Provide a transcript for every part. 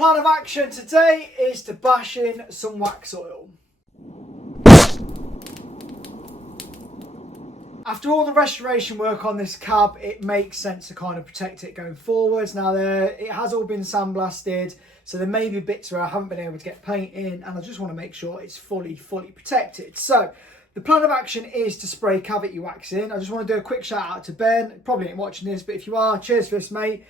Plan of action today is to bash in some wax oil. After all the restoration work on this cab, it makes sense to kind of protect it going forwards. Now it has all been sandblasted, so there may be bits where I haven't been able to get paint in, and I just want to make sure it's fully protected. So the plan of action is to spray cavity wax in. I just want to do a quick shout out to Ben. Probably ain't watching this, but if you are, cheers for this, mate.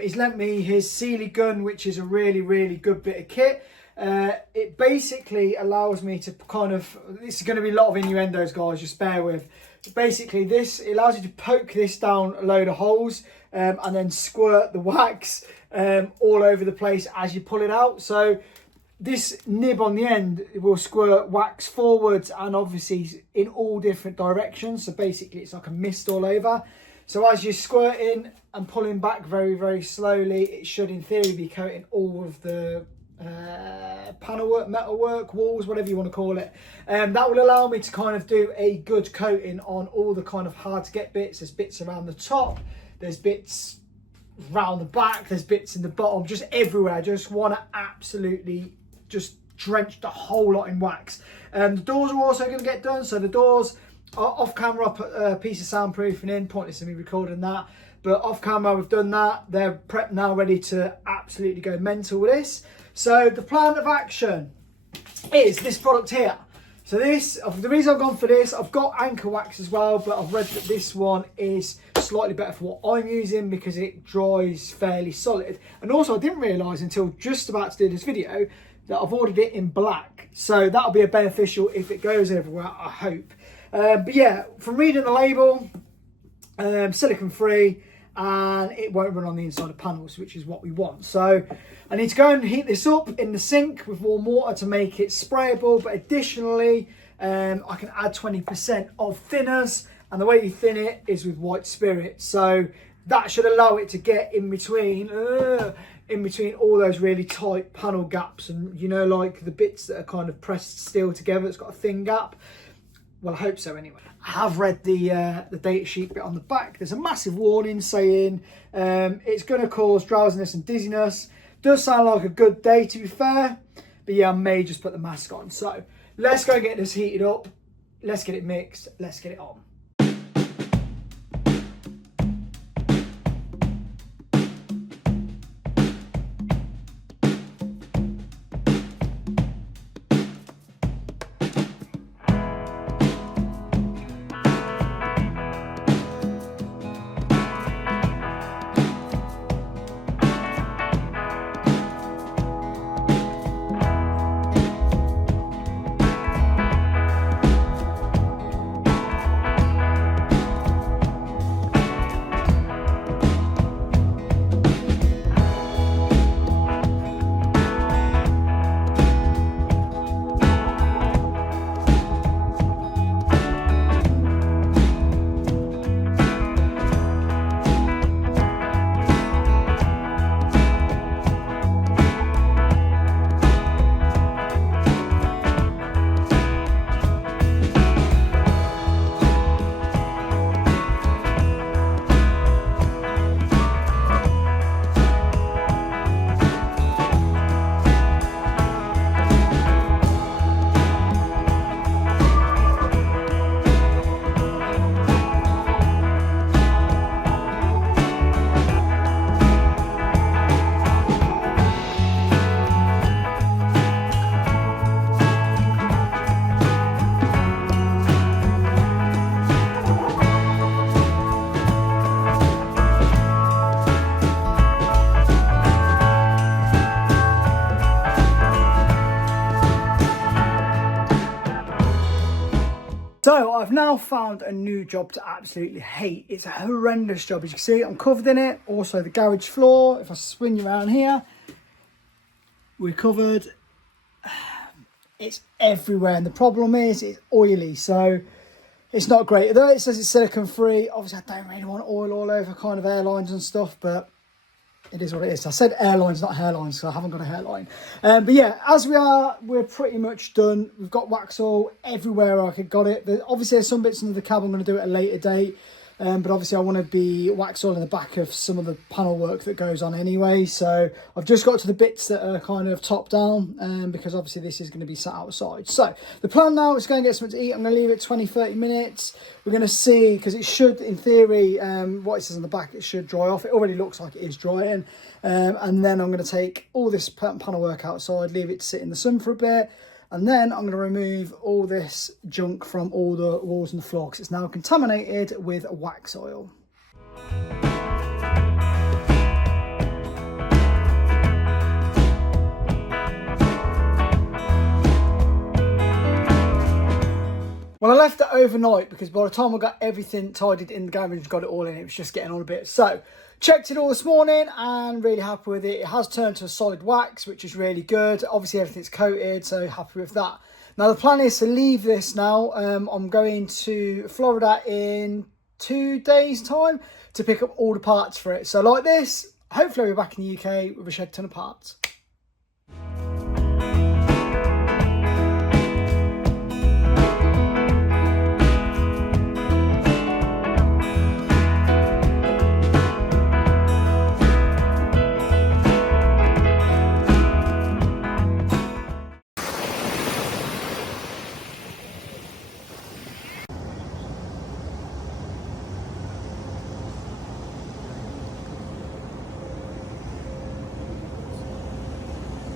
He's lent me his Sealy gun, which is a really good bit of kit. It basically allows me to kind of, this is going to be a lot of innuendos, guys, just bear with. Basically, this allows you to poke this down a load of holes and then squirt the wax all over the place as you pull it out. So this nib on the end will squirt wax forwards and obviously in all different directions. So basically, it's like a mist all over. So as you're squirting and pulling back very slowly, it should in theory be coating all of the panel work, metal work, walls, whatever you want to call it. That will allow me to kind of do a good coating on all the kind of hard to get bits. There's bits around the top, there's bits around the back, there's bits in the bottom, just everywhere. I just want to absolutely just drench the whole lot in wax. The doors are also going to get done. So the doors are off camera, I put a piece of soundproofing in, pointless in me recording that. But off camera, we've done that. They're prepped now, ready to absolutely go mental with this. So the plan of action is this product here. So the reason I've gone for this, I've got anchor wax as well, but I've read that this one is slightly better for what I'm using because it dries fairly solid. And also I didn't realise until just about to do this video that I've ordered it in black. So that'll be a beneficial if it goes everywhere, I hope. But yeah, from reading the label, silicone free, and it won't run on the inside of panels, which is what we want. So I need to go and heat this up in the sink with warm water to make it sprayable, but additionally I can add 20% of thinners, and the way you thin it is with white spirit. So that should allow it to get in between all those really tight panel gaps, and you know, like the bits that are kind of pressed steel together, it's got a thin gap. Well, I hope so anyway. I have read the data sheet bit on the back. There's a massive warning saying it's going to cause drowsiness and dizziness. Does sound like a good day, to be fair. But yeah, I may just put the mask on. So let's go and get this heated up. Let's get it mixed. Let's get it on. So I've now found a new job to absolutely hate. It's a horrendous job. As you can see, I'm covered in it. Also the garage floor, if I swing you around here, we're covered. It's everywhere. And the problem is it's oily. So it's not great. Although it says it's silicone free, obviously I don't really want oil all over kind of airlines and stuff, but it is what it is. I said airlines, not hairlines, so I haven't got a hairline. But yeah, as we're pretty much done. We've got wax all everywhere I could got it. Obviously, there's some bits under the cab I'm going to do at a later date. but obviously I want to be wax oil in the back of some of the panel work that goes on anyway. So I've just got to the bits that are kind of top down, because obviously this is going to be sat outside. So the plan now is going to get something to eat. I'm going to leave it 20-30 minutes. We're going to see, because it should, in theory, what it says on the back, it should dry off. It already looks like it is drying. And then I'm going to take all this panel work outside, leave it to sit in the sun for a bit. And then I'm going to remove all this junk from all the walls and the floor, because it's now contaminated with wax oil. Well, I left it overnight because by the time I got everything tidied in the garage, got it all in, it was just getting on a bit. So, checked it all this morning and really happy with it. It has turned to a solid wax, which is really good. Obviously, everything's coated, so happy with that. Now, the plan is to leave this now. I'm going to Florida in 2 days' time to pick up all the parts for it. So, like this, hopefully I'll be back in the UK with a shed ton of parts.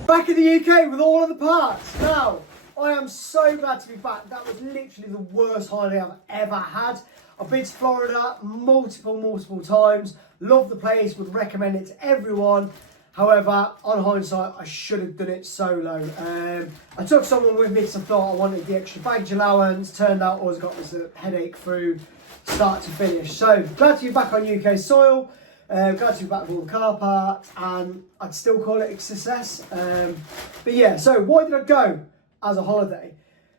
Back in the UK with all of the parts. Now, I am so glad to be back. That was literally the worst holiday I've ever had. I've been to Florida multiple times. Love the place, would recommend it to everyone. However, on hindsight, I should have done it solo. I took someone with me because I thought I wanted the extra baggage allowance. Turned out all I got was a headache through start to finish. So, glad to be back on UK soil. Glad to be back with all the car parts, and I'd still call it a success. But yeah, so why did I go as a holiday?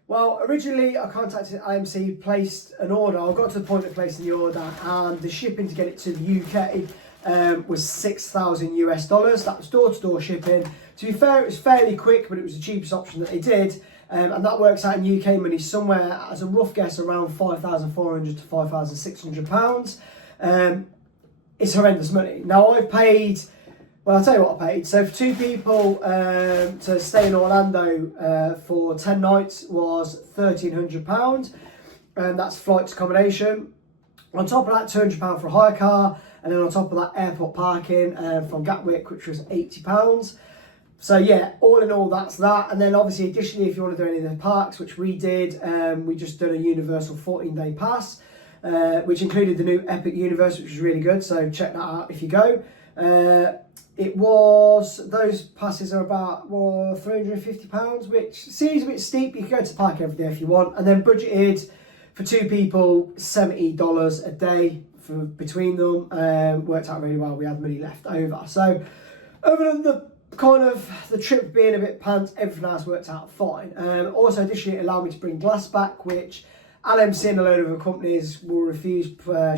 Well, originally I contacted IMC, placed an order. I got to the point of placing the order, and the shipping to get it to the UK was $6,000 US. That was door-to-door shipping. To be fair, it was fairly quick, but it was the cheapest option that they did. And that works out in UK money somewhere, as a rough guess, around £5,400 to £5,600. It's horrendous money. Now I've paid, well, I'll tell you what I paid. So for 2 people to stay in Orlando for 10 nights was £1,300, and that's flights, accommodation. On top of that, £200 for a hire car, and then on top of that, airport parking from Gatwick, which was £80. So yeah, all in all, that's that. And then obviously, additionally, if you want to do any of the parks, which we did, we just did a Universal 14-day pass. Which included the new Epic Universe, which was really good, so check that out if you go. Those passes are about £350, which seems a bit steep. You can go to the park every day if you want, and then budgeted for 2 people $70 a day for between them. Worked out really well. We had money left over. So other than the trip being a bit pants, everything else worked out fine. Also, additionally, it allowed me to bring glass back, which LMC and a load of other companies will refuse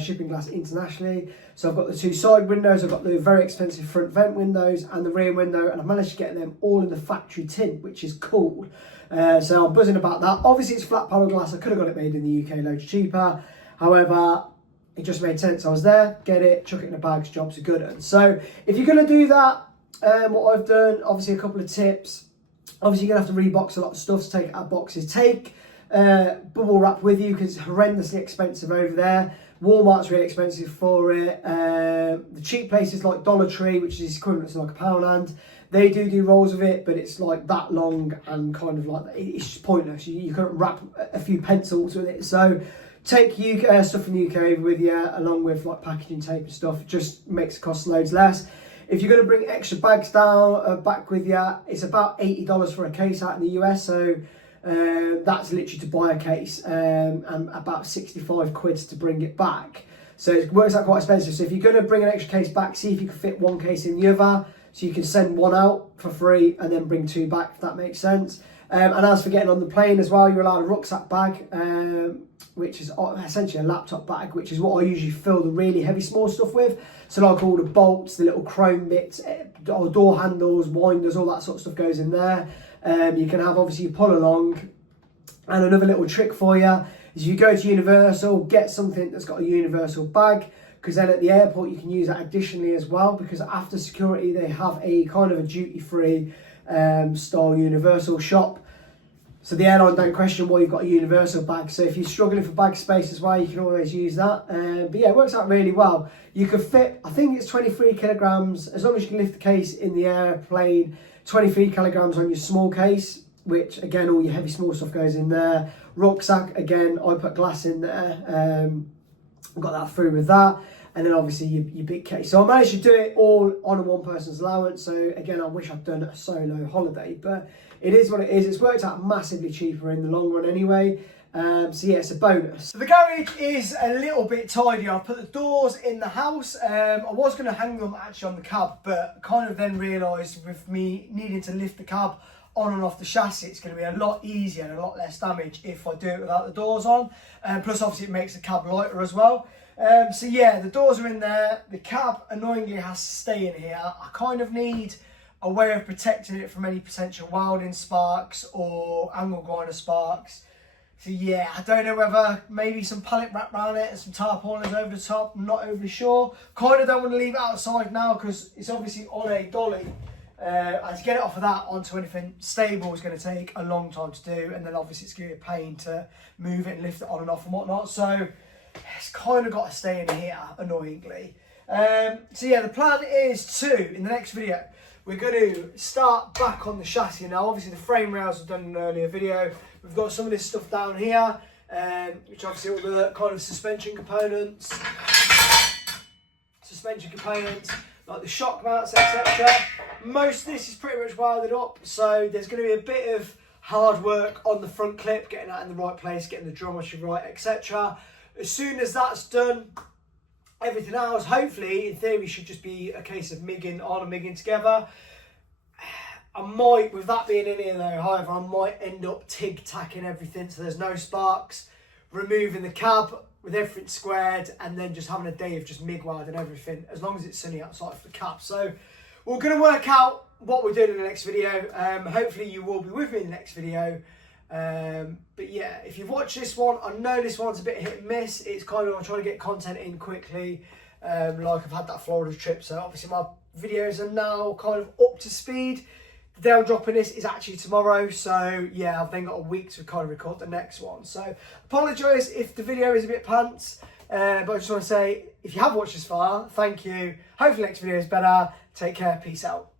shipping glass internationally. So I've got the 2 side windows, I've got the very expensive front vent windows and the rear window, and I've managed to get them all in the factory tint, which is cool. So I'm buzzing about that. Obviously it's flat panel glass, I could have got it made in the UK loads cheaper. However, it just made sense. I was there, get it, chuck it in the bags, jobs are good. And so if you're going to do that, what I've done, obviously a couple of tips. Obviously you're going to have to rebox a lot of stuff to take it out of boxes. Take bubble wrap with you, because it's horrendously expensive over there. Walmart's really expensive for it. The cheap places like Dollar Tree, which is equivalent to like £1 they do rolls of it, but it's like that long and kind of like, it's just pointless. You couldn't wrap a few pencils with it. So take stuff from the UK over with you, along with like packaging tape and stuff. It just makes the cost loads less. If you're going to bring extra bags back with you, it's about $80 for a case out in the US. So that's literally to buy a case, and about 65 quid to bring it back. So it works out quite expensive. So if you're going to bring an extra case back, see if you can fit 1 case in the other, so you can send 1 out for free and then bring 2 back, if that makes sense. And as for getting on the plane as well, you're allowed a rucksack bag, which is essentially a laptop bag, which is what I usually fill the really heavy small stuff with. So like all the bolts, the little chrome bits, door handles, winders, all that sort of stuff goes in there. You can have obviously your pull along. And another little trick for you is you go to Universal, get something that's got a universal bag, because then at the airport you can use that additionally as well, because after security they have a kind of a duty-free style universal shop. So the airline don't question why you've got a universal bag. So if you're struggling for bag space as well, you can always use that. But yeah, it works out really well. You can fit, I think it's 23 kilograms, as long as you can lift the case in the airplane, 23 kilograms on your small case, which again, all your heavy small stuff goes in there. Rucksack, again, I put glass in there. Got that through with that. And then obviously your big case. So I managed to do it all on a one person's allowance. So again, I wish I'd done a solo holiday, but it is what it is. It's worked out massively cheaper in the long run anyway. So yeah, it's a bonus. So the garage is a little bit tidy. I've put the doors in the house. I was going to hang them actually on the cab, but kind of then realised with me needing to lift the cab on and off the chassis, it's going to be a lot easier and a lot less damage if I do it without the doors on. Plus obviously it makes the cab lighter as well. So yeah, the doors are in there. The cab annoyingly has to stay in here. I kind of need a way of protecting it from any potential welding sparks or angle grinder sparks. So yeah, I don't know whether maybe some pallet wrap around it and some tarpaulins over the top. I'm not overly sure. Kind of don't want to leave it outside now because it's obviously on a dolly. And to get it off of that onto anything stable is going to take a long time to do. And then obviously it's going to be a pain to move it and lift it on and off and whatnot. So it's kind of got to stay in here, annoyingly. So yeah, the plan is to, in the next video, we're going to start back on the chassis. Now obviously the frame rails I've done in an earlier video. We've got some of this stuff down here, which obviously all the kind of suspension components, like the shock mounts, etc. Most of this is pretty much welded up, so there's going to be a bit of hard work on the front clip, getting that in the right place, getting the geometry right, etc. As soon as that's done, everything else, hopefully, in theory, should just be a case of migging on and migging together. I might, with that being in here though, however, I might end up tig-tacking everything so there's no sparks, removing the cab with everything squared, and then just having a day of just MIG welding everything, as long as it's sunny outside for the cab. So we're going to work out what we're doing in the next video. Hopefully you will be with me in the next video. But yeah, if you've watched this one, I know this one's a bit hit and miss. It's kind of, I'm trying to get content in quickly. Like I've had that Florida trip, so obviously my videos are now kind of up to speed. The day I'm dropping this is actually tomorrow, so yeah, I've then got a week to kind of record the next one. So apologise if the video is a bit pants, but I just want to say, if you have watched this far, thank you. Hopefully the next video is better. Take care, peace out.